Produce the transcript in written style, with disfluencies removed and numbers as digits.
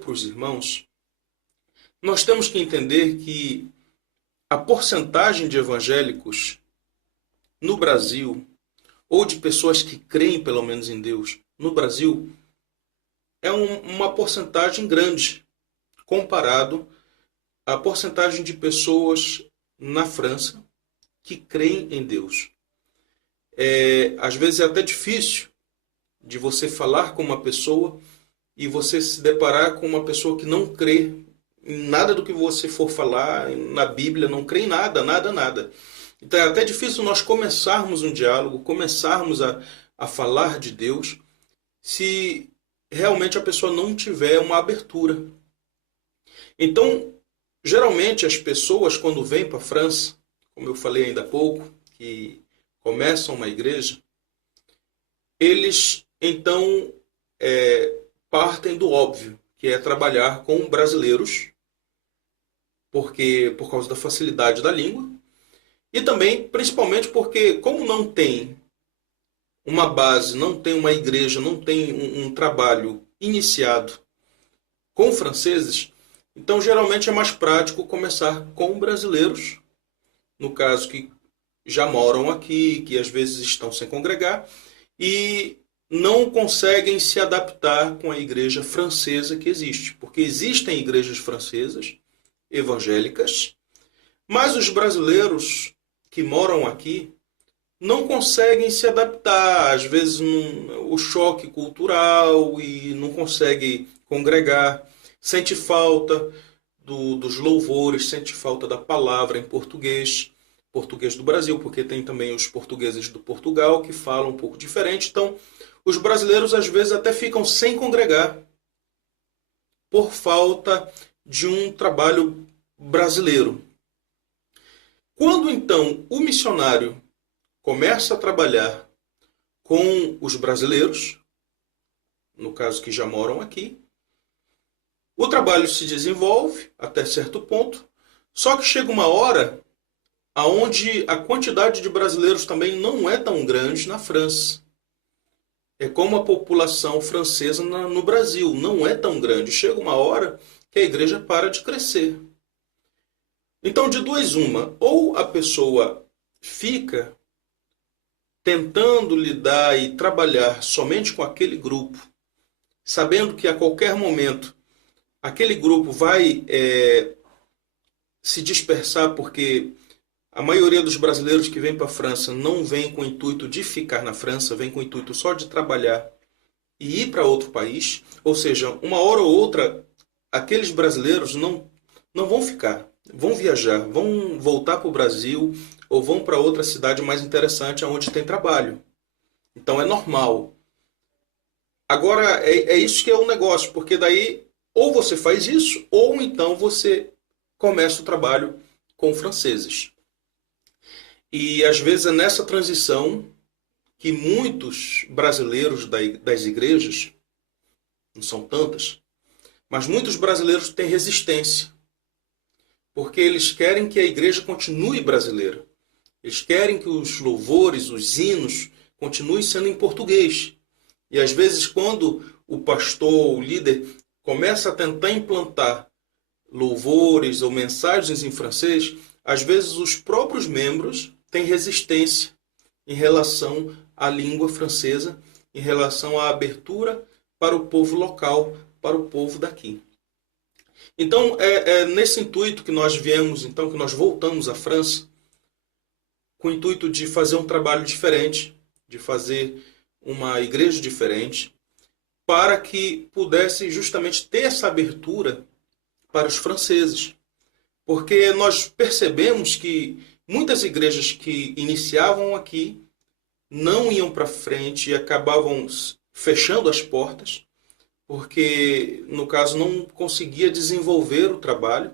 para os irmãos, nós temos que entender que a porcentagem de evangélicos no Brasil, ou de pessoas que creem pelo menos em Deus no Brasil, é uma porcentagem grande comparado à porcentagem de pessoas na França que creem em Deus. Às vezes é até difícil de você falar com uma pessoa e você se deparar com uma pessoa que não crê em nada do que você for falar na Bíblia, não crê em nada, nada, nada. Então é até difícil nós começarmos um diálogo, começarmos a falar de Deus, se realmente a pessoa não tiver uma abertura. Então, geralmente as pessoas quando vêm para a França, como eu falei ainda há pouco, que começam uma igreja, eles então partem do óbvio, que é trabalhar com brasileiros, porque por causa da facilidade da língua, e também, principalmente, porque como não tem uma base, não tem uma igreja, não tem um trabalho iniciado com franceses, então geralmente é mais prático começar com brasileiros, no caso que já moram aqui, que às vezes estão sem congregar, e não conseguem se adaptar com a igreja francesa que existe. Porque existem igrejas francesas, evangélicas, mas os brasileiros que moram aqui não conseguem se adaptar. Às vezes o choque cultural e não conseguem congregar. Sente falta dos louvores, sente falta da palavra em português do Brasil, porque tem também os portugueses do Portugal que falam um pouco diferente. Então, os brasileiros às vezes até ficam sem congregar por falta de um trabalho brasileiro. Quando então o missionário começa a trabalhar com os brasileiros, no caso que já moram aqui, o trabalho se desenvolve até certo ponto, só que chega uma hora onde a quantidade de brasileiros também não é tão grande na França. É como a população francesa no Brasil, não é tão grande. Chega uma hora que a igreja para de crescer. Então, de duas uma, ou a pessoa fica tentando lidar e trabalhar somente com aquele grupo, sabendo que a qualquer momento aquele grupo vai se dispersar, porque a maioria dos brasileiros que vem para a França não vem com o intuito de ficar na França, vem com o intuito só de trabalhar e ir para outro país. Ou seja, uma hora ou outra, aqueles brasileiros não vão ficar, vão viajar, vão voltar para o Brasil ou vão para outra cidade mais interessante onde tem trabalho. Então é normal. Agora, é isso que é o negócio, porque daí ou você faz isso, ou então você começa o trabalho com franceses. E às vezes é nessa transição que muitos brasileiros das igrejas, não são tantas, mas muitos brasileiros têm resistência. Porque eles querem que a igreja continue brasileira. Eles querem que os louvores, os hinos, continuem sendo em português. E às vezes quando o pastor, o líder, começa a tentar implantar louvores ou mensagens em francês, às vezes os próprios membros têm resistência em relação à língua francesa, em relação à abertura para o povo local, para o povo daqui. Então, é nesse intuito que nós viemos, então, que nós voltamos à França, com o intuito de fazer um trabalho diferente, de fazer uma igreja diferente, para que pudesse justamente ter essa abertura para os franceses. Porque nós percebemos que muitas igrejas que iniciavam aqui não iam para frente e acabavam fechando as portas, porque, no caso, não conseguia desenvolver o trabalho.